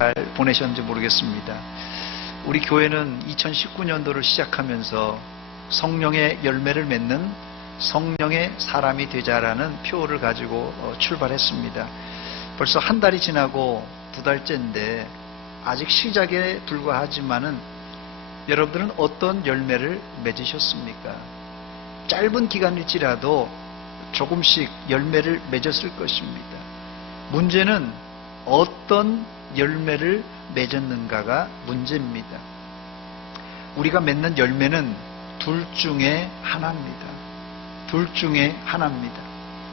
잘 보내셨는지 모르겠습니다. 우리 교회는 2019년도를 시작하면서 성령의 열매를 맺는 성령의 사람이 되자라는 표어를 가지고 출발했습니다. 벌써 한 달이 지나고 두 달째인데 아직 시작에 불과하지만은 여러분들은 어떤 열매를 맺으셨습니까? 짧은 기간일지라도 조금씩 열매를 맺었을 것입니다. 문제는 어떤 열매를 맺었는가가 문제입니다. 우리가 맺는 열매는 둘 중에 하나입니다. 둘 중에 하나입니다.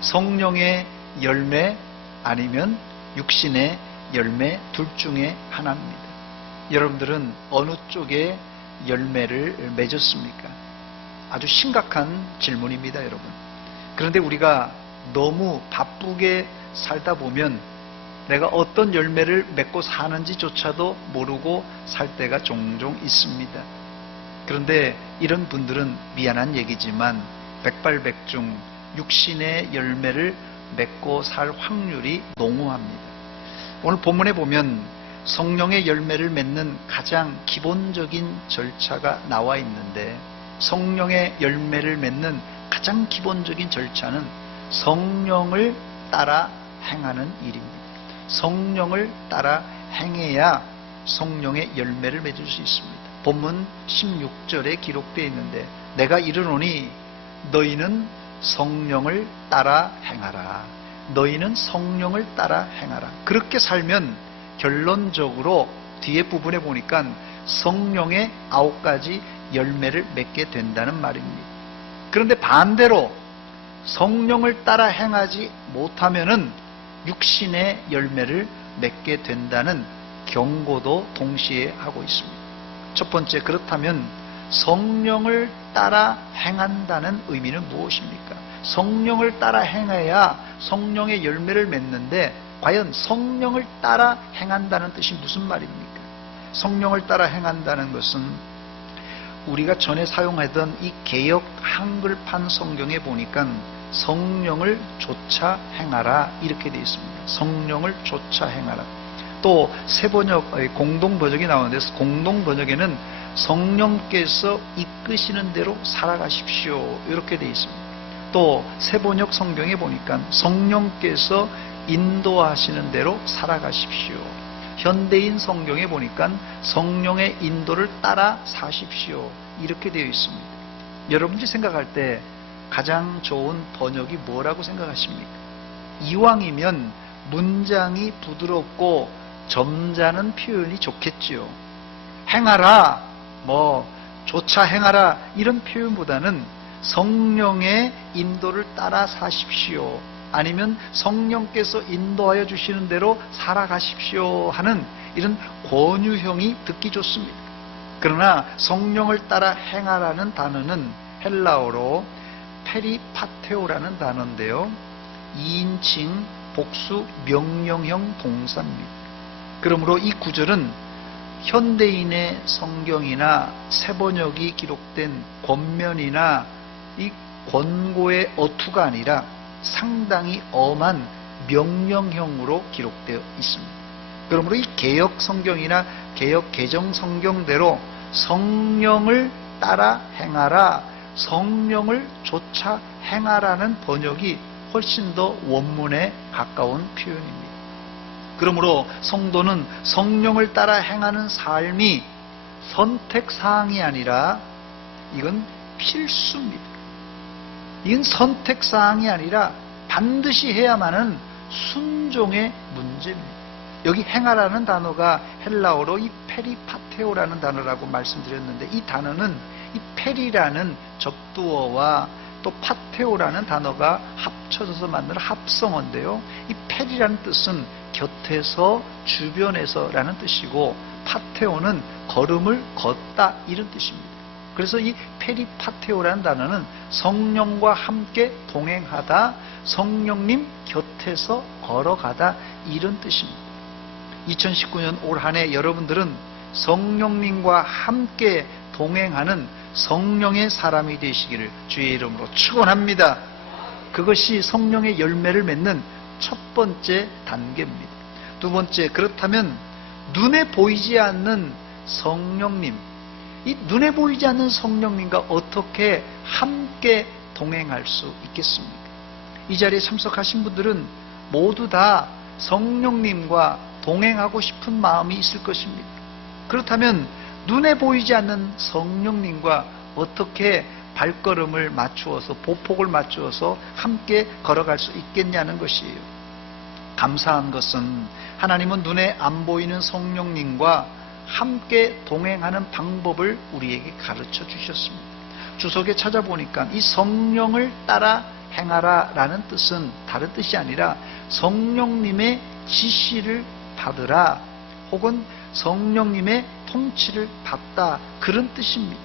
성령의 열매 아니면 육신의 열매, 둘 중에 하나입니다. 여러분들은 어느 쪽에 열매를 맺었습니까? 아주 심각한 질문입니다, 여러분. 그런데 우리가 너무 바쁘게 살다 보면 내가 어떤 열매를 맺고 사는지조차도 모르고 살 때가 종종 있습니다. 그런데 이런 분들은 미안한 얘기지만 백발백중 육신의 열매를 맺고 살 확률이 농후합니다. 오늘 본문에 보면 성령의 열매를 맺는 가장 기본적인 절차가 나와 있는데, 성령의 열매를 맺는 가장 기본적인 절차는 성령을 따라 행하는 일입니다. 성령을 따라 행해야 성령의 열매를 맺을 수 있습니다. 본문 16절에 기록되어 있는데, 내가 이르노니 너희는 성령을 따라 행하라. 너희는 성령을 따라 행하라. 그렇게 살면 결론적으로 뒤에 부분에 보니까 성령의 9가지 열매를 맺게 된다는 말입니다. 그런데 반대로 성령을 따라 행하지 못하면은 육신의 열매를 맺게 된다는 경고도 동시에 하고 있습니다. 첫 번째, 그렇다면 성령을 따라 행한다는 의미는 무엇입니까? 성령을 따라 행해야 성령의 열매를 맺는데, 과연 성령을 따라 행한다는 뜻이 무슨 말입니까? 성령을 따라 행한다는 것은 우리가 전에 사용하던 이 개역 한글판 성경에 보니까 성령을 쫓아 행하라 이렇게 되어 있습니다. 성령을 쫓아 행하라. 또 세번역 공동번역이 나오는데, 공동번역에는 성령께서 이끄시는 대로 살아가십시오 이렇게 되어 있습니다. 또 세번역 성경에 보니까 성령께서 인도하시는 대로 살아가십시오. 현대인 성경에 보니까 성령의 인도를 따라 사십시오 이렇게 되어 있습니다. 여러분들이 생각할 때 가장 좋은 번역이 뭐라고 생각하십니까? 이왕이면 문장이 부드럽고 점잖은 표현이 좋겠지요. 행하라, 쫓아 행하라 이런 표현보다는 성령의 인도를 따라 사십시오, 아니면 성령께서 인도하여 주시는 대로 살아가십시오 하는 이런 권유형이 듣기 좋습니다. 그러나 성령을 따라 행하라는 단어는 헬라어로 페리파테오라는 단어인데요, 2인칭 복수 명령형 동사입니다. 그러므로 이 구절은 현대인의 성경이나 세번역이 기록된 권면이나 이 권고의 어투가 아니라 상당히 엄한 명령형으로 기록되어 있습니다. 그러므로 이 개역 성경이나 개역 개정 성경대로 성령을 따라 행하라, 성령을 쫓아 행하라는 번역이 훨씬 더 원문에 가까운 표현입니다. 그러므로 성도는 성령을 따라 행하는 삶이 선택사항이 아니라 이건 필수입니다. 이건 선택사항이 아니라 반드시 해야만 하는 순종의 문제입니다. 여기 행하라는 단어가 헬라어로 이 페리파테오라는 단어라고 말씀드렸는데, 이 단어는 이 페리라는 접두어와 또 파테오라는 단어가 합쳐져서 만드는 합성어인데요, 이 페리라는 뜻은 곁에서, 주변에서라는 뜻이고, 파테오는 걸음을 걷다 이런 뜻입니다. 그래서 이 페리파테오라는 단어는 성령과 함께 동행하다, 성령님 곁에서 걸어가다 이런 뜻입니다. 2019년 올 한 해 여러분들은 성령님과 함께 동행하는 성령의 사람이 되시기를 주의 이름으로 축원합니다. 그것이 성령의 열매를 맺는 첫 번째 단계입니다. 두 번째, 그렇다면 눈에 보이지 않는 성령님, 이 눈에 보이지 않는 성령님과 어떻게 함께 동행할 수 있겠습니까? 이 자리에 참석하신 분들은 모두 다 성령님과 동행하고 싶은 마음이 있을 것입니다. 그렇다면 눈에 보이지 않는 성령님과 어떻게 발걸음을 맞추어서, 보폭을 맞추어서 함께 걸어갈 수 있겠냐는 것이에요. 감사한 것은 하나님은 눈에 안 보이는 성령님과 함께 동행하는 방법을 우리에게 가르쳐 주셨습니다. 주석에 찾아보니까 이 성령을 따라 행하라 라는 뜻은 다른 뜻이 아니라 성령님의 지시를 받으라, 혹은 성령님의 통치를 받다, 그런 뜻입니다.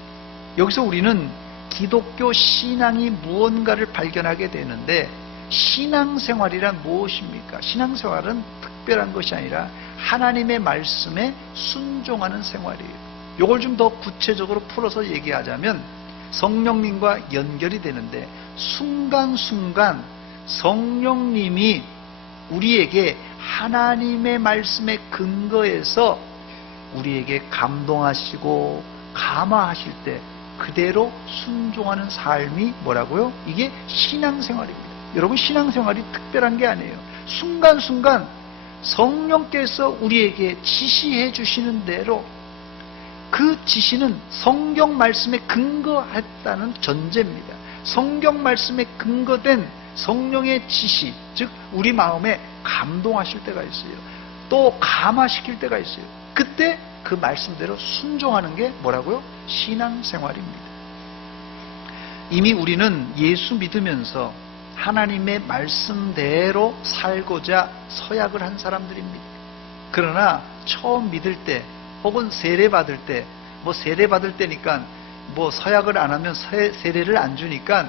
여기서 우리는 기독교 신앙이 무언가를 발견하게 되는데, 신앙생활이란 무엇입니까? 신앙생활은 특별한 것이 아니라 하나님의 말씀에 순종하는 생활이에요. 이걸 좀 더 구체적으로 풀어서 얘기하자면 성령님과 연결이 되는데, 순간순간 성령님이 우리에게 하나님의 말씀에 근거해서 우리에게 감동하시고 감화하실 때 그대로 순종하는 삶이 뭐라고요? 이게 신앙생활입니다. 여러분, 신앙생활이 특별한 게 아니에요. 순간순간 성령께서 우리에게 지시해 주시는 대로, 그 지시는 성경 말씀에 근거했다는 전제입니다. 성경 말씀에 근거된 성령의 지시, 즉 우리 마음에 감동하실 때가 있어요. 또 감화시킬 때가 있어요. 그때 그 말씀대로 순종하는 게 뭐라고요? 신앙생활입니다. 이미 우리는 예수 믿으면서 하나님의 말씀대로 살고자 서약을 한 사람들입니다. 그러나 처음 믿을 때, 혹은 세례 받을 때, 세례 받을 때니까 서약을 안 하면 세례를 안 주니까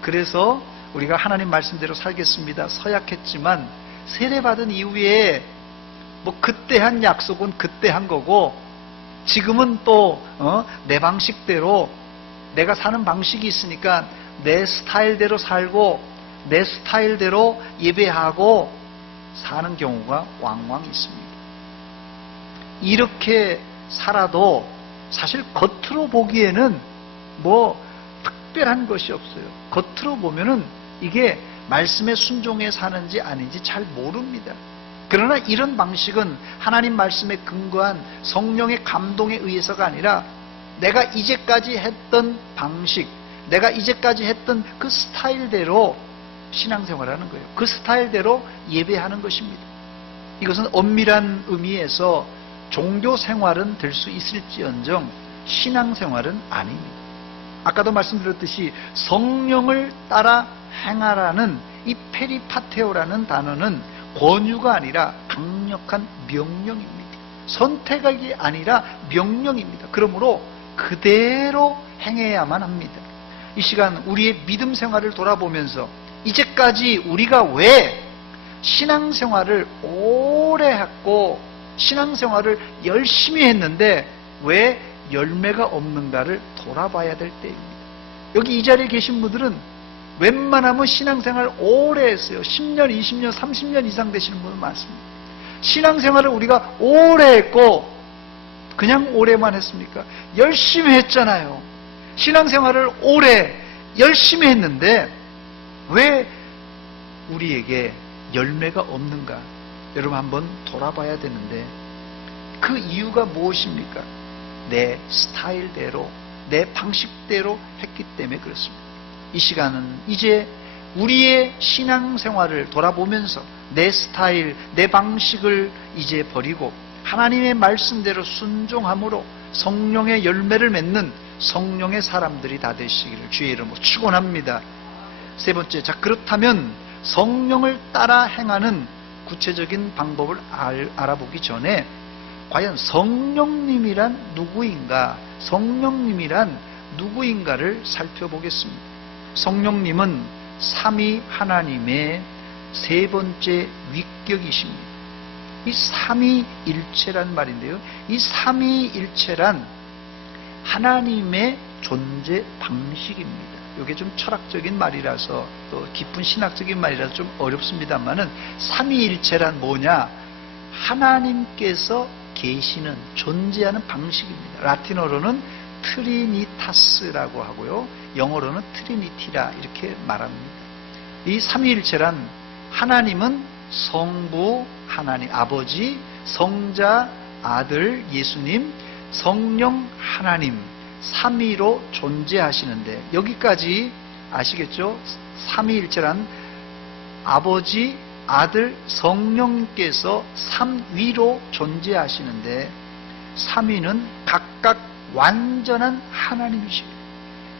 그래서 우리가 하나님 말씀대로 살겠습니다 서약했지만, 세례 받은 이후에 그때 한 약속은 그때 한 거고, 지금은 또 내 방식대로, 내가 사는 방식이 있으니까 내 스타일대로 살고 내 스타일대로 예배하고 사는 경우가 왕왕 있습니다. 이렇게 살아도 사실 겉으로 보기에는 특별한 것이 없어요. 겉으로 보면은 이게 말씀에 순종해 사는지 아닌지 잘 모릅니다. 그러나 이런 방식은 하나님 말씀에 근거한 성령의 감동에 의해서가 아니라 내가 이제까지 했던 방식, 내가 이제까지 했던 그 스타일대로 신앙생활하는 거예요. 그 스타일대로 예배하는 것입니다. 이것은 엄밀한 의미에서 종교생활은 될 수 있을지언정 신앙생활은 아닙니다. 아까도 말씀드렸듯이 성령을 따라 행하라는 이 페리파테오라는 단어는 권유가 아니라 강력한 명령입니다. 선택이 아니라 명령입니다. 그러므로 그대로 행해야만 합니다. 이 시간 우리의 믿음 생활을 돌아보면서 이제까지 우리가 왜 신앙생활을 오래 했고 신앙생활을 열심히 했는데 왜 열매가 없는가를 돌아봐야 될 때입니다. 여기 이 자리에 계신 분들은 웬만하면 신앙생활 오래 했어요. 10년, 20년, 30년 이상 되시는 분은 많습니다. 신앙생활을 우리가 오래 했고 그냥 오래만 했습니까? 열심히 했잖아요. 신앙생활을 오래 열심히 했는데 왜 우리에게 열매가 없는가? 여러분 한번 돌아봐야 되는데 그 이유가 무엇입니까? 내 스타일대로, 내 방식대로 했기 때문에 그렇습니다. 이 시간은 이제 우리의 신앙생활을 돌아보면서 내 스타일, 내 방식을 이제 버리고 하나님의 말씀대로 순종함으로 성령의 열매를 맺는 성령의 사람들이 다 되시기를 주의 이름으로 축원합니다. 세 번째, 자 그렇다면 성령을 따라 행하는 구체적인 방법을 알아보기 전에 과연 성령님이란 누구인가, 성령님이란 누구인가를 살펴보겠습니다. 성령님은 삼위 하나님의 세 번째 위격이십니다. 이 삼위일체란 말인데요, 이 삼위일체란 하나님의 존재 방식입니다. 이게 좀 철학적인 말이라서 또 깊은 신학적인 말이라서 좀 어렵습니다만은 삼위일체란 뭐냐? 하나님께서 계시는, 존재하는 방식입니다. 라틴어로는 트리니타스라고 하고요, 영어로는 트리니티라 이렇게 말합니다. 이 삼위일체란, 하나님은 성부 하나님 아버지, 성자 아들 예수님, 성령 하나님 삼위로 존재하시는데, 여기까지 아시겠죠? 삼위일체란 아버지, 아들, 성령께서 삼위로 존재하시는데, 삼위는 각각 완전한 하나님이십니다.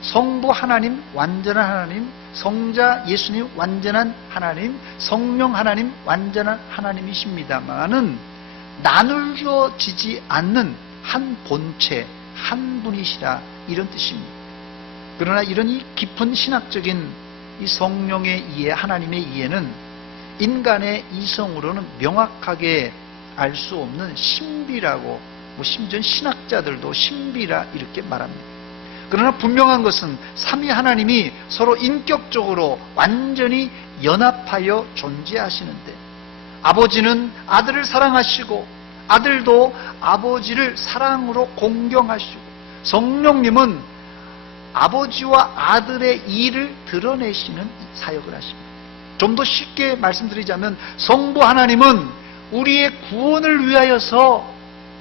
성부 하나님 완전한 하나님, 성자 예수님 완전한 하나님, 성령 하나님 완전한 하나님이십니다만은 나눌어지지 않는 한 본체, 한 분이시라, 이런 뜻입니다. 그러나 이런 이 깊은 신학적인 이 성령의 이해, 하나님의 이해는 인간의 이성으로는 명확하게 알 수 없는 신비라고, 심지어 신학자들도 신비라 이렇게 말합니다. 그러나 분명한 것은 삼위 하나님이 서로 인격적으로 완전히 연합하여 존재하시는데, 아버지는 아들을 사랑하시고 아들도 아버지를 사랑으로 공경하시고, 성령님은 아버지와 아들의 일을 드러내시는 사역을 하십니다. 좀 더 쉽게 말씀드리자면, 성부 하나님은 우리의 구원을 위하여서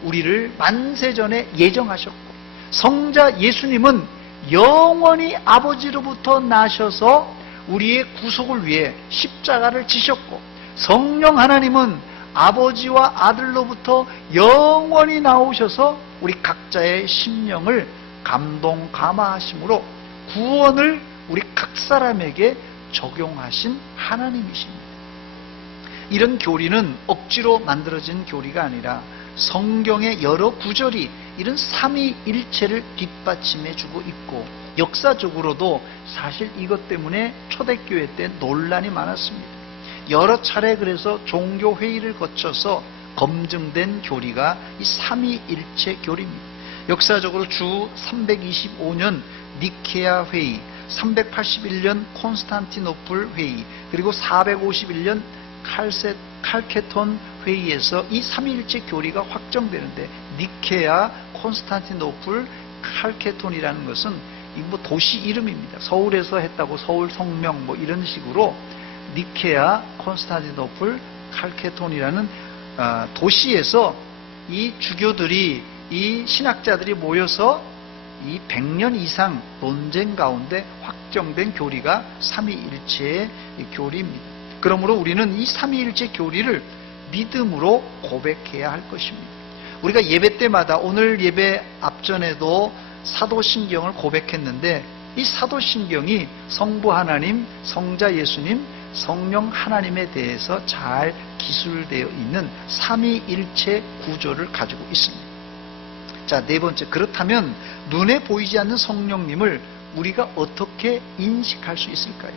우리를 만세전에 예정하셨고, 성자 예수님은 영원히 아버지로부터 나셔서 우리의 구속을 위해 십자가를 지셨고, 성령 하나님은 아버지와 아들로부터 영원히 나오셔서 우리 각자의 심령을 감동 감화하심으로 구원을 우리 각 사람에게 적용하신 하나님이십니다. 이런 교리는 억지로 만들어진 교리가 아니라 성경의 여러 구절이 이런 삼위일체를 뒷받침해주고 있고, 역사적으로도 사실 이것 때문에 초대교회 때 논란이 많았습니다. 여러 차례 그래서 종교회의를 거쳐서 검증된 교리가 이 삼위일체 교리입니다. 역사적으로 주 325년 니케아 회의, 381년 콘스탄티노플 회의, 그리고 451년 칼케톤 회의에서 이 삼위일체 교리가 확정되는데, 니케아, 콘스탄티노플, 칼케톤이라는 것은 도시 이름입니다. 서울에서 했다고 서울 성명 이런 식으로 니케아, 콘스탄티노플, 칼케톤이라는 도시에서 이 주교들이, 이 신학자들이 모여서 이 100년 이상 논쟁 가운데 확정된 교리가 삼위일체의 교리입니다. 그러므로 우리는 이 삼위일체 교리를 믿음으로 고백해야 할 것입니다. 우리가 예배 때마다, 오늘 예배 앞전에도 사도신경을 고백했는데, 이 사도신경이 성부 하나님, 성자 예수님, 성령 하나님에 대해서 잘 기술되어 있는 삼위일체 구조를 가지고 있습니다. 자, 네 번째, 그렇다면 눈에 보이지 않는 성령님을 우리가 어떻게 인식할 수 있을까요?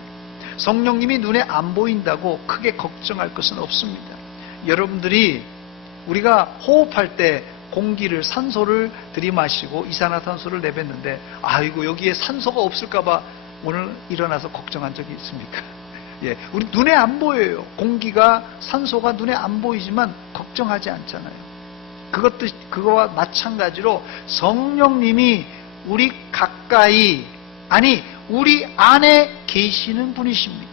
성령님이 눈에 안 보인다고 크게 걱정할 것은 없습니다. 여러분들이, 우리가 호흡할 때 공기를, 산소를 들이마시고 이산화탄소를 내뱉는데, 아이고 여기에 산소가 없을까봐 오늘 일어나서 걱정한 적이 있습니까? 예, 우리 눈에 안 보여요. 공기가, 산소가 눈에 안 보이지만 걱정하지 않잖아요. 그거와 마찬가지로 성령님이 우리 가까이, 아니 우리 안에 계시는 분이십니다.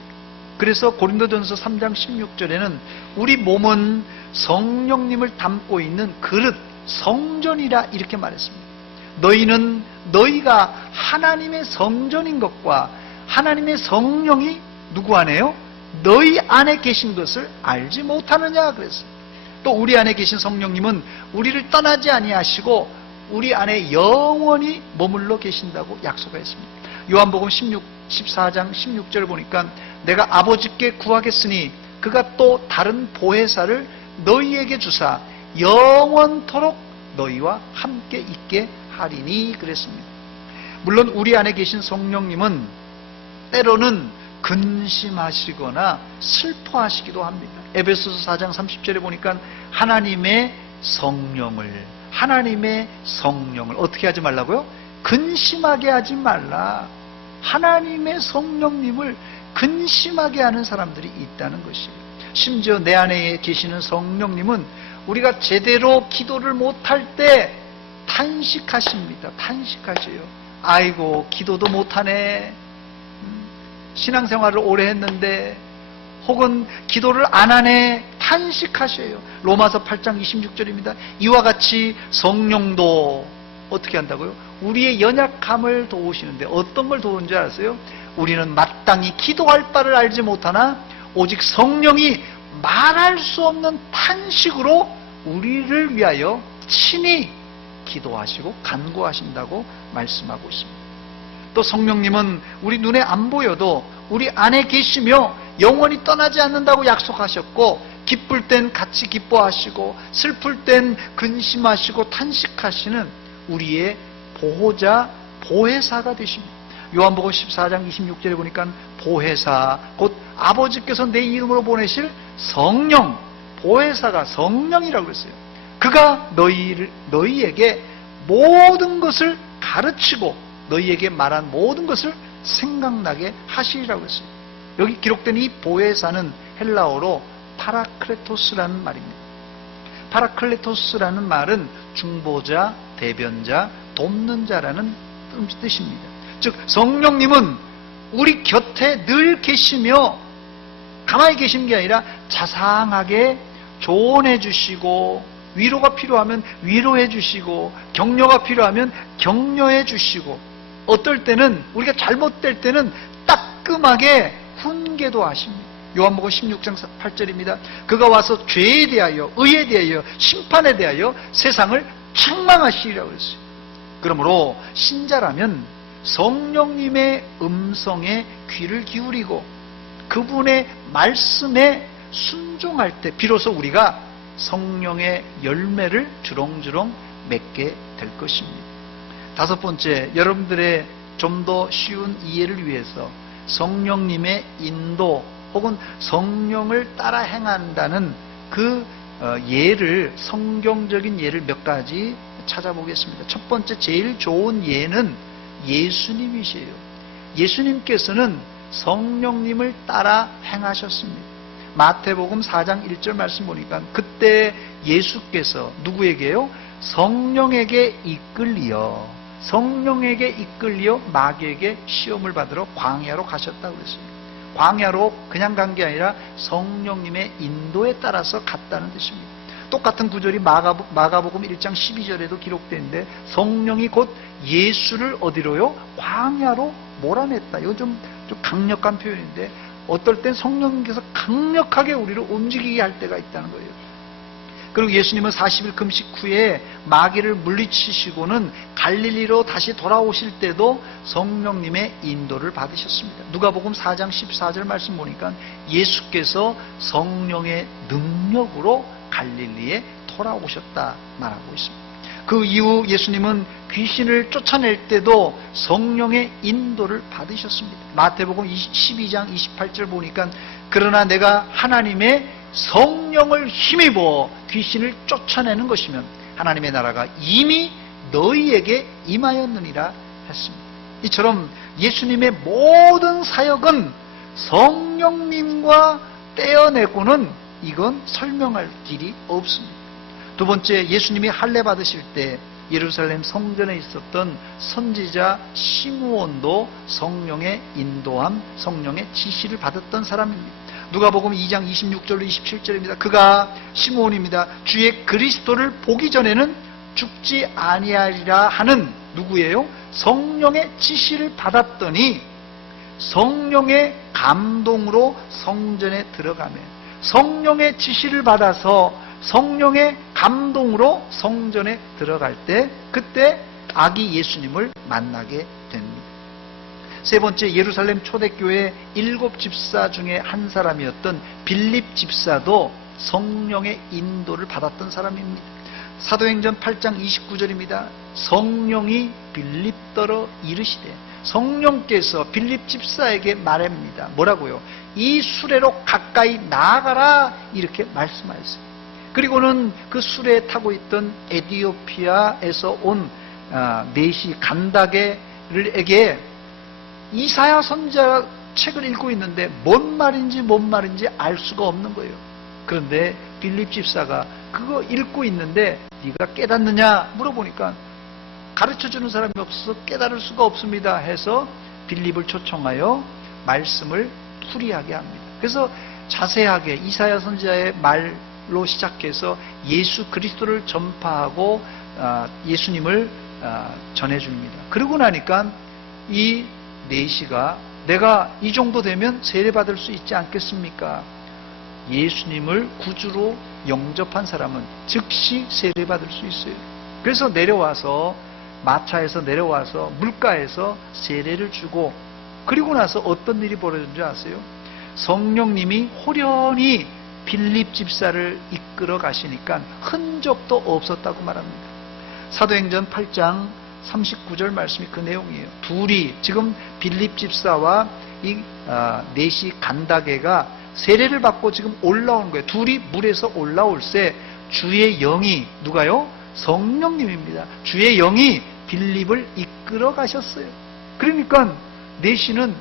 그래서 고린도전서 3장 16절에는 우리 몸은 성령님을 담고 있는 그릇, 성전이라 이렇게 말했습니다. 너희는 너희가 하나님의 성전인 것과 하나님의 성령이 누구 안에요? 너희 안에 계신 것을 알지 못하느냐 그랬어요. 또 우리 안에 계신 성령님은 우리를 떠나지 아니하시고 우리 안에 영원히 머물러 계신다고 약속했습니다. 요한복음 14장 16절 보니까 내가 아버지께 구하겠으니 그가 또 다른 보혜사를 너희에게 주사 영원토록 너희와 함께 있게 하리니 그랬습니다. 물론 우리 안에 계신 성령님은 때로는 근심하시거나 슬퍼하시기도 합니다. 에베소서 4장 30절에 보니까 하나님의 성령을 어떻게 하지 말라고요? 근심하게 하지 말라. 하나님의 성령님을 근심하게 하는 사람들이 있다는 것입니다. 심지어 내 안에 계시는 성령님은 우리가 제대로 기도를 못할 때 탄식하십니다. 탄식하셔요. 아이고, 기도도 못하네. 신앙생활을 오래 했는데, 혹은 기도를 안 하네. 탄식하셔요. 로마서 8장 26절입니다. 이와 같이 성령도 어떻게 한다고요? 우리의 연약함을 도우시는데, 어떤 걸 도우는 줄 아세요? 우리는 마땅히 기도할 바를 알지 못하나 오직 성령이 말할 수 없는 탄식으로 우리를 위하여 친히 기도하시고 간구하신다고 말씀하고 있습니다. 또 성령님은 우리 눈에 안 보여도 우리 안에 계시며 영원히 떠나지 않는다고 약속하셨고, 기쁠 땐 같이 기뻐하시고 슬플 땐 근심하시고 탄식하시는 우리의 보호자, 보혜사가 되십니다. 요한복음 14장 26절에 보니까 보혜사, 곧 아버지께서 내 이름으로 보내실 성령, 보혜사가 성령이라고 그랬어요. 그가 너희에게 모든 것을 가르치고 너희에게 말한 모든 것을 생각나게 하시리라고 했어요. 여기 기록된 이 보혜사는 헬라어로 파라클레토스라는 말입니다. 파라클레토스라는 말은 중보자, 대변자, 돕는 자라는 뜻입니다. 즉 성령님은 우리 곁에 늘 계시며 가만히 계신 게 아니라 자상하게 조언해 주시고, 위로가 필요하면 위로해 주시고, 격려가 필요하면 격려해 주시고, 어떨 때는 우리가 잘못될 때는 따끔하게 훈계도 하십니다. 요한복음 16장 8절입니다. 그가 와서 죄에 대하여, 의에 대하여, 심판에 대하여 세상을 책망하시리라고 했어요. 그러므로 신자라면 성령님의 음성에 귀를 기울이고 그분의 말씀에 순종할 때 비로소 우리가 성령의 열매를 주렁주렁 맺게 될 것입니다. 다섯 번째, 여러분들의 좀 더 쉬운 이해를 위해서 성령님의 인도 혹은 성령을 따라 행한다는 그 예를, 성경적인 예를 몇 가지 찾아보겠습니다. 첫 번째, 제일 좋은 예는 예수님이시에요. 예수님께서는 성령님을 따라 행하셨습니다. 마태복음 4장 1절 말씀 보니까 그때 예수께서 누구에게요? 성령에게 이끌리어 마귀에게 시험을 받으러 광야로 가셨다고 그랬습니다. 광야로 그냥 간 게 아니라 성령님의 인도에 따라서 갔다는 뜻입니다. 똑같은 구절이 마가복음 1장 12절에도 기록되는데 성령이 곧 예수를 어디로요? 광야로 몰아냈다. 이거 좀 강력한 표현인데 어떨 땐 성령님께서 강력하게 우리를 움직이게 할 때가 있다는 거예요. 그리고 예수님은 40일 금식 후에 마귀를 물리치시고는 갈릴리로 다시 돌아오실 때도 성령님의 인도를 받으셨습니다. 누가복음 4장 14절 말씀 보니까 예수께서 성령의 능력으로 갈릴리에 돌아오셨다 말하고 있습니다. 그 이후 예수님은 귀신을 쫓아낼 때도 성령의 인도를 받으셨습니다. 마태복음 12장 28절 보니까 그러나 내가 하나님의 성령을 힘입어 귀신을 쫓아내는 것이면 하나님의 나라가 이미 너희에게 임하였느니라 했습니다. 이처럼 예수님의 모든 사역은 성령님과 떼어내고는 이건 설명할 길이 없습니다. 두 번째, 예수님이 할례 받으실 때 예루살렘 성전에 있었던 선지자 시므온도 성령의 인도함, 성령의 지시를 받았던 사람입니다. 누가복음 2장 26절로 27절입니다. 그가 시므온입니다. 주의 그리스도를 보기 전에는 죽지 아니하리라 하는 누구예요? 성령의 지시를 받았더니 성령의 감동으로 성전에 들어가며 성령의 지시를 받아서 성령의 감동으로 성전에 들어갈 때 그때 아기 예수님을 만나게 됩니다. 세 번째, 예루살렘 초대교회 7 집사 중에 한 사람이었던 빌립 집사도 성령의 인도를 받았던 사람입니다. 사도행전 8장 29절입니다. 성령이 빌립더러 이르시되, 성령께서 빌립 집사에게 말합니다. 뭐라고요? 이 수레로 가까이 나아가라, 이렇게 말씀하셨어요. 그리고는 그 수레에 타고 있던 에디오피아에서 온 내시 간다게에게 이사야 선지자 책을 읽고 있는데 뭔 말인지 알 수가 없는 거예요. 그런데 빌립 집사가 그거 읽고 있는데 네가 깨닫느냐 물어보니까 가르쳐주는 사람이 없어서 깨달을 수가 없습니다 해서 빌립을 초청하여 말씀을 풀이하게 합니다. 그래서 자세하게 이사야 선지자의 말로 시작해서 예수 그리스도를 전파하고 예수님을 전해줍니다. 그러고 나니까 이 내시가 내가 이 정도 되면 세례받을 수 있지 않겠습니까? 예수님을 구주로 영접한 사람은 즉시 세례받을 수 있어요. 그래서 내려와서 마차에서 내려와서 물가에서 세례를 주고, 그리고 나서 어떤 일이 벌어진 줄 아세요? 성령님이 호련히 빌립 집사를 이끌어 가시니까 흔적도 없었다고 말합니다. 사도행전 8장 39절 말씀이 그 내용이에요. 둘이 지금 빌립 집사와 이 넷이 간다게가 세례를 받고 지금 올라오는 거예요. 둘이 물에서 올라올새 주의 영이, 누가요? 성령님입니다. 주의 영이 빌립을 이끌어 가셨어요. 그러니까 넷이는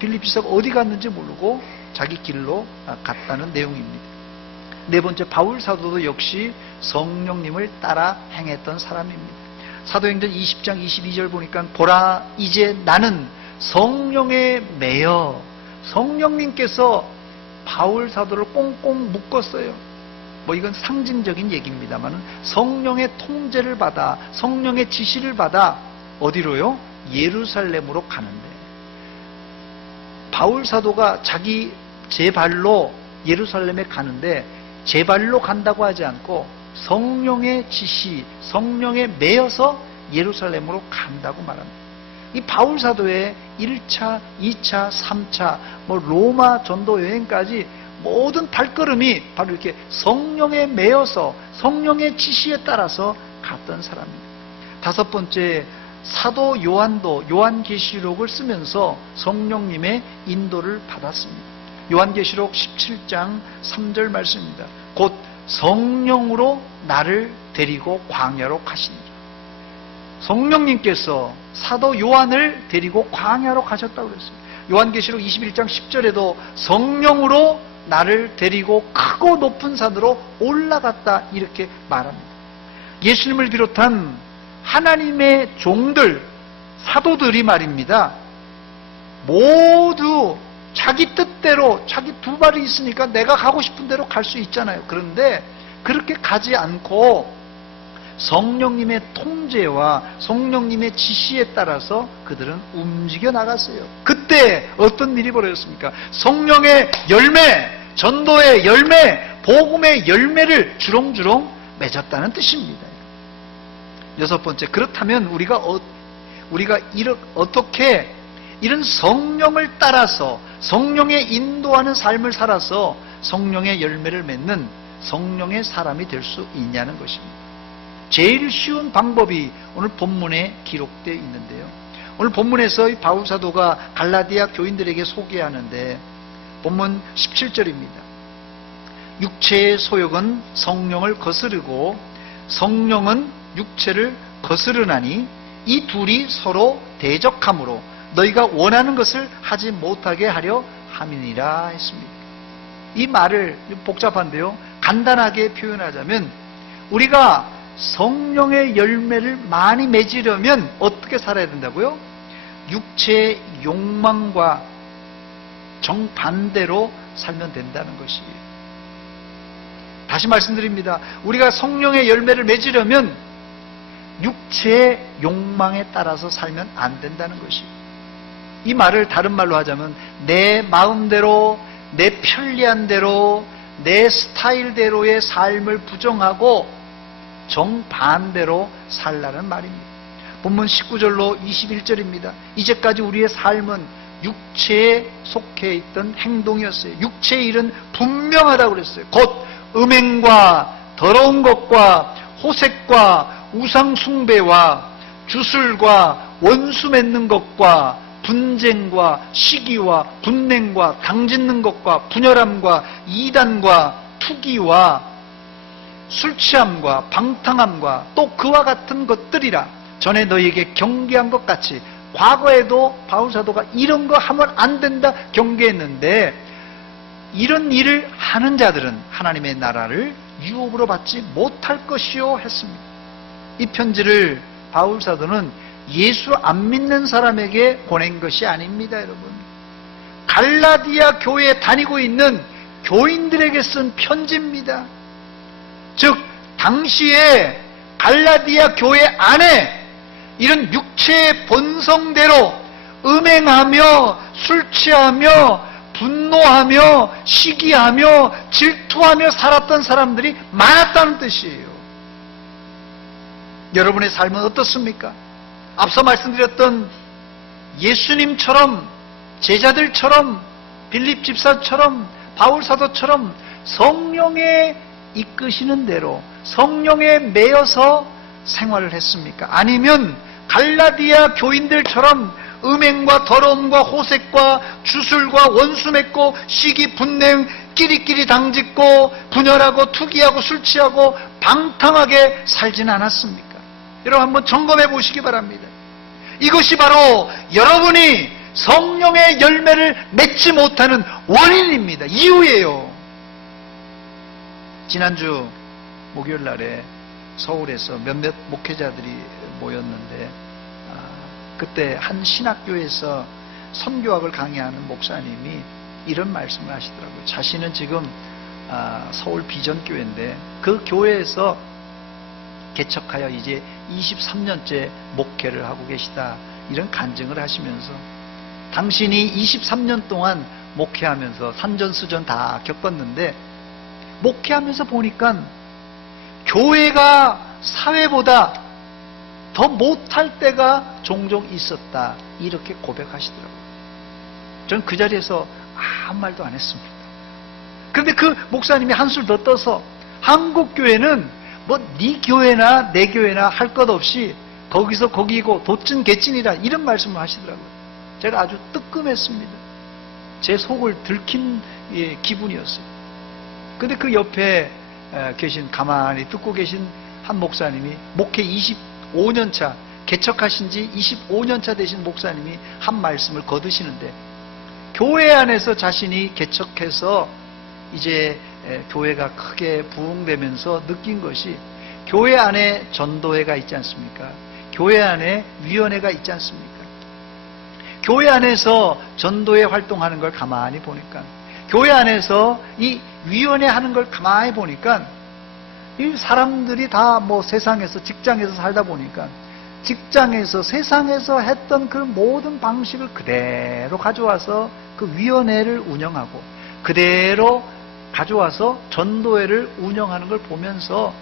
빌립 집사가 어디 갔는지 모르고 자기 길로 갔다는 내용입니다. 네 번째, 바울 사도도 역시 성령님을 따라 행했던 사람입니다. 사도행전 20장 22절 보니까 보라 이제 나는 성령에 매여, 성령님께서 바울 사도를 꽁꽁 묶었어요. 이건 상징적인 얘기입니다만 성령의 통제를 받아, 성령의 지시를 받아 어디로요? 예루살렘으로 가는데, 바울 사도가 자기 제 발로 예루살렘에 가는데 제 발로 간다고 하지 않고 성령의 지시, 성령에 매여서 예루살렘으로 간다고 말합니다. 이 바울 사도의 1차, 2차, 3차, 로마 전도 여행까지 모든 발걸음이 바로 이렇게 성령에 매여서 성령의 지시에 따라서 갔던 사람입니다. 다섯 번째, 사도 요한도 요한계시록을 쓰면서 성령님의 인도를 받았습니다. 요한계시록 17장 3절 말씀입니다. 곧 성령으로 나를 데리고 광야로 가시니라. 성령님께서 사도 요한을 데리고 광야로 가셨다고 그랬어요. 요한계시록 21장 10절에도 성령으로 나를 데리고 크고 높은 산으로 올라갔다 이렇게 말합니다. 예수님을 비롯한 하나님의 종들, 사도들이 말입니다, 모두 자기 뜻대로, 자기 두 발이 있으니까 내가 가고 싶은 대로 갈 수 있잖아요. 그런데 그렇게 가지 않고 성령님의 통제와 성령님의 지시에 따라서 그들은 움직여 나갔어요. 그때 어떤 일이 벌어졌습니까? 성령의 열매, 전도의 열매, 복음의 열매를 주렁주렁 맺었다는 뜻입니다. 여섯 번째, 그렇다면 우리가 어떻게 이런 성령을 따라서 성령의 인도하는 삶을 살아서 성령의 열매를 맺는 성령의 사람이 될 수 있냐는 것입니다. 제일 쉬운 방법이 오늘 본문에 기록되어 있는데요. 오늘 본문에서 이 바울 사도가 갈라디아 교인들에게 소개하는데 본문 17절입니다. 육체의 소욕은 성령을 거스르고 성령은 육체를 거스르나니 이 둘이 서로 대적함으로 너희가 원하는 것을 하지 못하게 하려 함이니라 했습니다. 이 말을 복잡한데요, 간단하게 표현하자면 우리가 성령의 열매를 많이 맺으려면 어떻게 살아야 된다고요? 육체의 욕망과 정반대로 살면 된다는 것이에요. 다시 말씀드립니다. 우리가 성령의 열매를 맺으려면 육체의 욕망에 따라서 살면 안 된다는 것이에요. 이 말을 다른 말로 하자면 내 마음대로, 내 편리한 대로, 내 스타일대로의 삶을 부정하고 정반대로 살라는 말입니다. 본문 19절로 21절입니다. 이제까지 우리의 삶은 육체에 속해 있던 행동이었어요. 육체의 일은 분명하다고 그랬어요. 곧 음행과 더러운 것과 호색과 우상 숭배와 주술과 원수 맺는 것과 분쟁과 시기와 분냉과 당짓는 것과 분열함과 이단과 투기와 술 취함과 방탕함과 또 그와 같은 것들이라. 전에 너희에게 경계한 것 같이 과거에도 바울 사도가 이런 거 하면 안 된다 경계했는데 이런 일을 하는 자들은 하나님의 나라를 유업으로 받지 못할 것이요 했습니다. 이 편지를 바울 사도는 예수 안 믿는 사람에게 보낸 것이 아닙니다, 여러분. 갈라디아 교회에 다니고 있는 교인들에게 쓴 편지입니다. 즉 당시에 갈라디아 교회 안에 이런 육체의 본성대로 음행하며 술 취하며 분노하며 시기하며 질투하며 살았던 사람들이 많았다는 뜻이에요. 여러분의 삶은 어떻습니까? 앞서 말씀드렸던 예수님처럼, 제자들처럼, 빌립 집사처럼, 바울 사도처럼 성령에 이끄시는 대로 성령에 매여서 생활을 했습니까? 아니면 갈라디아 교인들처럼 음행과 더러움과 호색과 주술과 원수 맺고 시기 분냄 끼리끼리 당짓고 분열하고 투기하고 술 취하고 방탕하게 살지는 않았습니까? 여러분 한번 점검해 보시기 바랍니다. 이것이 바로 여러분이 성령의 열매를 맺지 못하는 원인입니다. 이유예요. 지난주 목요일 날에 서울에서 몇몇 목회자들이 모였는데 그때 한 신학교에서 선교학을 강의하는 목사님이 이런 말씀을 하시더라고요. 자신은 지금 서울 비전교회인데 그 교회에서 개척하여 이제 23년째 목회를 하고 계시다, 이런 간증을 하시면서 당신이 23년 동안 목회하면서 산전수전 다 겪었는데 목회하면서 보니까 교회가 사회보다 더 못할 때가 종종 있었다, 이렇게 고백하시더라고요. 저는 그 자리에서 아무 말도 안 했습니다. 그런데 그 목사님이 한술 더 떠서 한국교회는 뭐 네 교회나 내 교회나 할 것 없이 거기서 거기고 도찐 개찐이라, 이런 말씀을 하시더라고요. 제가 아주 뜨끔했습니다. 제 속을 들킨 기분이었어요. 근데 그 옆에 계신, 가만히 듣고 계신 한 목사님이 목회 25년차, 개척하신 지 25년차 되신 목사님이 한 말씀을 거두시는데, 교회 안에서 자신이 개척해서 이제 교회가 크게 부흥되면서 느낀 것이, 교회 안에 전도회가 있지 않습니까? 교회 안에 위원회가 있지 않습니까? 교회 안에서 전도회 활동하는 걸 가만히 보니까, 교회 안에서 이 위원회 하는 걸 가만히 보니까, 이 사람들이 다 뭐 세상에서, 직장에서 살다 보니까 직장에서, 세상에서 했던 그 모든 방식을 그대로 가져와서 그 위원회를 운영하고 그대로 가져와서 전도회를 운영하는 걸 보면서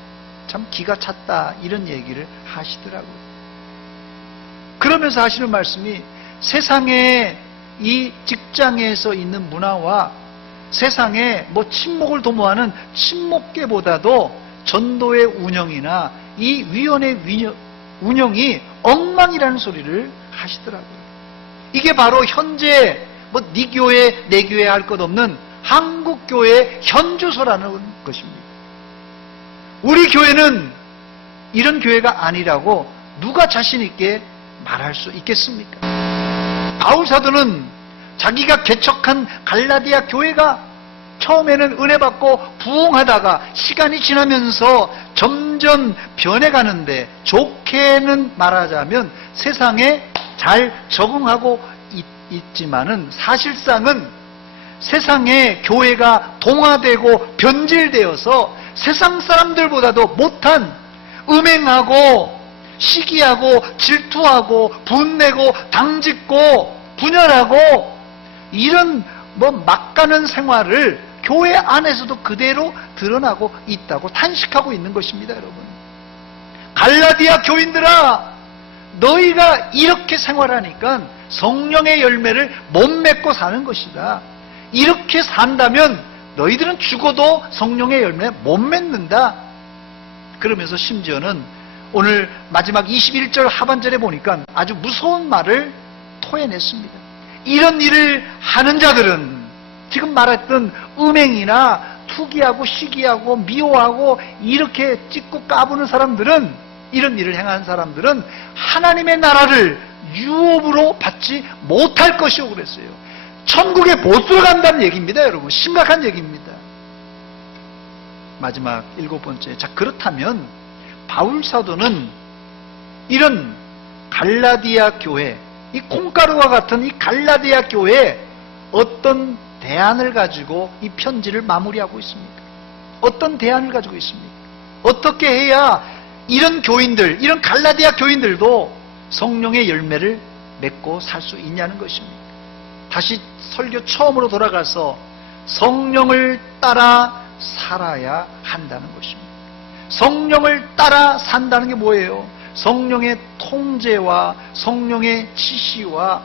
참 기가 찼다, 이런 얘기를 하시더라고요. 그러면서 하시는 말씀이, 세상에 이 직장에서 있는 문화와 세상에 뭐 친목을 도모하는 친목계보다도 전도의 운영이나 이 위원회 운영이 엉망이라는 소리를 하시더라고요. 이게 바로 현재 뭐 네 교회 내 교회 할 것 없는 한국교회의 현주소라는 것입니다. 우리 교회는 이런 교회가 아니라고 누가 자신 있게 말할 수 있겠습니까? 바울 사도는 자기가 개척한 갈라디아 교회가 처음에는 은혜 받고 부흥하다가 시간이 지나면서 점점 변해가는데, 좋게는 말하자면 세상에 잘 적응하고 있지만은 사실상은 세상에 교회가 동화되고 변질되어서 세상 사람들보다도 못한 음행하고 시기하고 질투하고 분내고 당짓고 분열하고 이런 뭐 막가는 생활을 교회 안에서도 그대로 드러나고 있다고 탄식하고 있는 것입니다, 여러분. 갈라디아 교인들아, 너희가 이렇게 생활하니까 성령의 열매를 못 맺고 사는 것이다. 이렇게 산다면 너희들은 죽어도 성령의 열매 못 맺는다. 그러면서 심지어는 오늘 마지막 21절 하반절에 보니까 아주 무서운 말을 토해냈습니다. 이런 일을 하는 자들은, 지금 말했던 음행이나 투기하고 시기하고 미워하고 이렇게 찍고 까부는 사람들은, 이런 일을 행하는 사람들은 하나님의 나라를 유업으로 받지 못할 것이오 그랬어요. 천국에 못 들어간다는 얘기입니다, 여러분. 심각한 얘기입니다. 마지막 7번째. 자, 그렇다면 바울 사도는 이런 갈라디아 교회, 이 콩가루와 같은 이 갈라디아 교회에 어떤 대안을 가지고 이 편지를 마무리하고 있습니까? 어떤 대안을 가지고 있습니까? 어떻게 해야 이런 교인들, 이런 갈라디아 교인들도 성령의 열매를 맺고 살 수 있냐는 것입니다. 다시 설교 처음으로 돌아가서 성령을 따라 살아야 한다는 것입니다. 성령을 따라 산다는 게 뭐예요? 성령의 통제와 성령의 지시와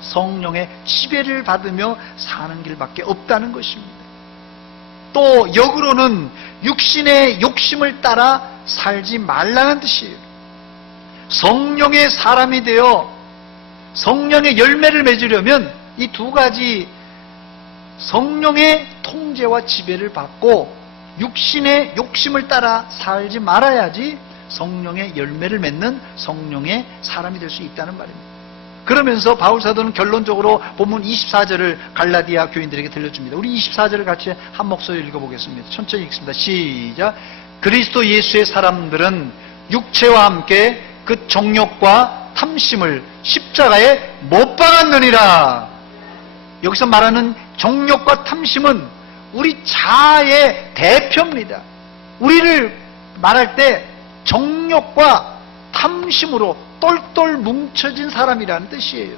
성령의 지배를 받으며 사는 길밖에 없다는 것입니다. 또 역으로는 육신의 욕심을 따라 살지 말라는 뜻이에요. 성령의 사람이 되어 성령의 열매를 맺으려면 이 두 가지 성령의 통제와 지배를 받고 육신의 욕심을 따라 살지 말아야지 성령의 열매를 맺는 성령의 사람이 될 수 있다는 말입니다. 그러면서 바울 사도는 결론적으로 본문 24절을 갈라디아 교인들에게 들려줍니다. 우리 24절을 같이 한 목소리 읽어보겠습니다. 천천히 읽습니다. 시작. 그리스도 예수의 사람들은 육체와 함께 그 정욕과 탐심을 십자가에 못 박았느니라. 여기서 말하는 정욕과 탐심은 우리 자아의 대표입니다. 우리를 말할 때 정욕과 탐심으로 똘똘 뭉쳐진 사람이라는 뜻이에요.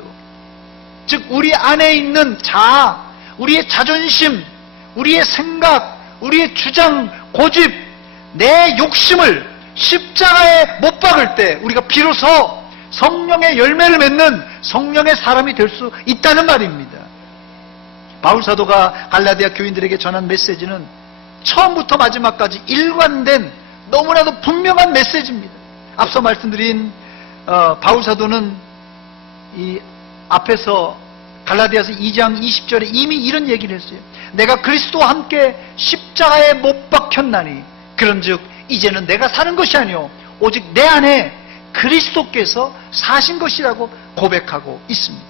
즉 우리 안에 있는 자아, 우리의 자존심, 우리의 생각, 우리의 주장, 고집, 내 욕심을 십자가에 못 박을 때 우리가 비로소 성령의 열매를 맺는 성령의 사람이 될 수 있다는 말입니다. 바울 사도가 갈라디아 교인들에게 전한 메시지는 처음부터 마지막까지 일관된 너무나도 분명한 메시지입니다. 앞서 말씀드린 바울 사도는 이 앞에서 갈라디아서 2장 20절에 이미 이런 얘기를 했어요. 내가 그리스도와 함께 십자가에 못 박혔나니 그런즉 이제는 내가 사는 것이 아니요 오직 내 안에 그리스도께서 사신 것이라고 고백하고 있습니다.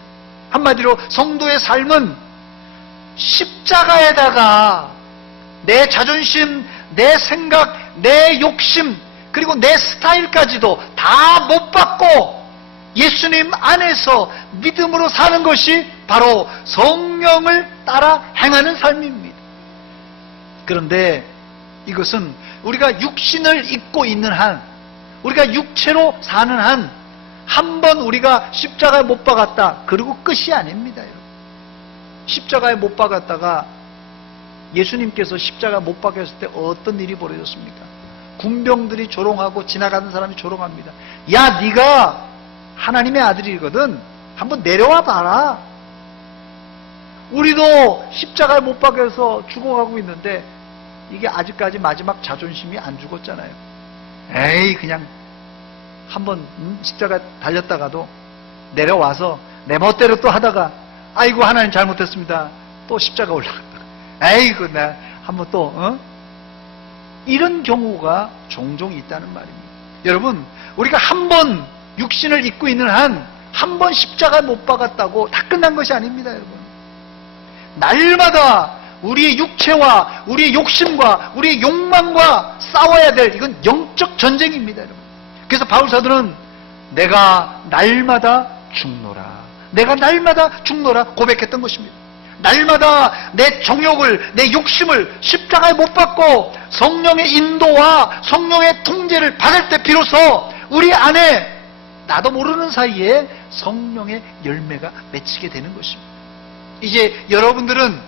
한마디로 성도의 삶은 십자가에다가 내 자존심, 내 생각, 내 욕심 그리고 내 스타일까지도 다 못 받고 예수님 안에서 믿음으로 사는 것이 바로 성령을 따라 행하는 삶입니다. 그런데 이것은 우리가 육신을 입고 있는 한, 우리가 육체로 사는 한, 한 번 우리가 십자가에 못 박았다 그리고 끝이 아닙니다. 십자가에 못 박았다가 예수님께서 십자가에 못 박혔을 때 어떤 일이 벌어졌습니까? 군병들이 조롱하고 지나가는 사람이 조롱합니다. 야, 네가 하나님의 아들이거든. 한번 내려와 봐라. 우리도 십자가에 못 박혀서 죽어가고 있는데 이게 아직까지 마지막 자존심이 안 죽었잖아요. 에이, 그냥 한번 십자가 달렸다가도 내려와서 내 멋대로 또 하다가 아이고 하나님 잘못했습니다. 또 십자가 올라갔다. 에이구 나 한번 또 이런 경우가 종종 있다는 말입니다. 여러분, 우리가 한 번 육신을 입고 있는 한 번 십자가 못 박았다고 다 끝난 것이 아닙니다. 여러분, 날마다 우리의 육체와 우리의 욕심과 우리의 욕망과 싸워야 될, 이건 영적 전쟁입니다. 여러분. 그래서 바울 사도는 내가 날마다 죽노라, 내가 날마다 죽노라 고백했던 것입니다. 날마다 내 정욕을, 내 욕심을 십자가에 못 박고 성령의 인도와 성령의 통제를 받을 때 비로소 우리 안에 나도 모르는 사이에 성령의 열매가 맺히게 되는 것입니다. 이제 여러분들은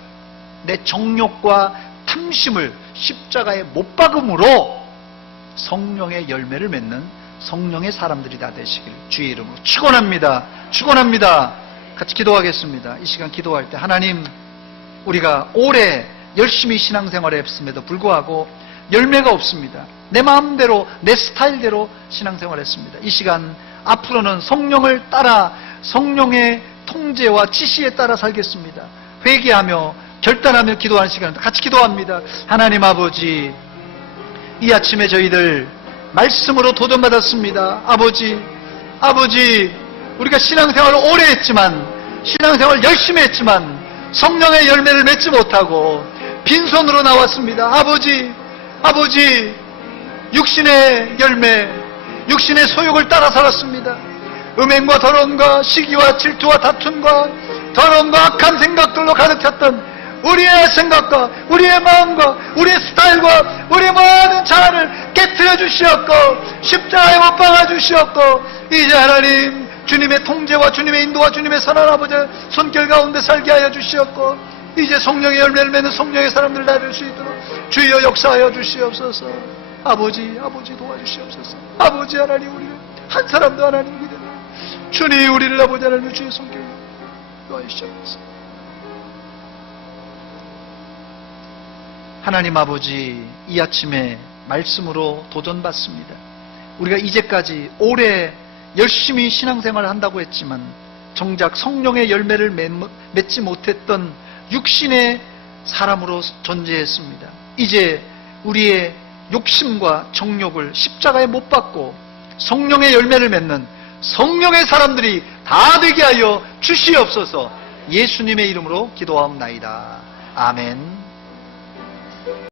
내 정욕과 탐심을 십자가에 못 박음으로 성령의 열매를 맺는 성령의 사람들이 다 되시길 주의 이름으로 축원합니다. 축원합니다. 같이 기도하겠습니다. 이 시간 기도할 때 하나님, 우리가 오래 열심히 신앙생활을 했음에도 불구하고 열매가 없습니다. 내 마음대로 내 스타일대로 신앙생활을 했습니다. 이 시간 앞으로는 성령을 따라 성령의 통제와 지시에 따라 살겠습니다. 회개하며 결단하며 기도하는 시간 같이 기도합니다. 하나님 아버지, 이 아침에 저희들 말씀으로 도전받았습니다. 아버지, 우리가 신앙생활을 오래 했지만, 신앙생활 열심히 했지만 성령의 열매를 맺지 못하고 빈손으로 나왔습니다. 아버지, 육신의 열매, 육신의 소욕을 따라 살았습니다. 음행과 더러움과 시기와 질투와 다툼과 더러움과 악한 생각들로 가득 찼던 우리의 생각과 우리의 마음과 우리의 스타일과 우리의 모든 자아를 깨트려 주시었고 십자가에 못 박아 주시었고 이제 하나님 주님의 통제와 주님의 인도와 주님의 선한 아버지 손길 가운데 살게 하여 주시었고 이제 성령의 열매를 맺는 성령의 사람들 다 될 수 있도록 주여 역사하여 주시옵소서. 아버지 도와주시옵소서. 아버지 하나님, 우리를 한 사람도 하나님 믿으며 주님 우리를 아버지 하나님 주의 손길로 도와주시옵소서. 하나님 아버지, 이 아침에 말씀으로 도전받습니다. 우리가 이제까지 오래 열심히 신앙생활을 한다고 했지만 정작 성령의 열매를 맺지 못했던 육신의 사람으로 존재했습니다. 이제 우리의 욕심과 정욕을 십자가에 못 박고 성령의 열매를 맺는 성령의 사람들이 다 되게 하여 주시옵소서. 예수님의 이름으로 기도하옵나이다. 아멘.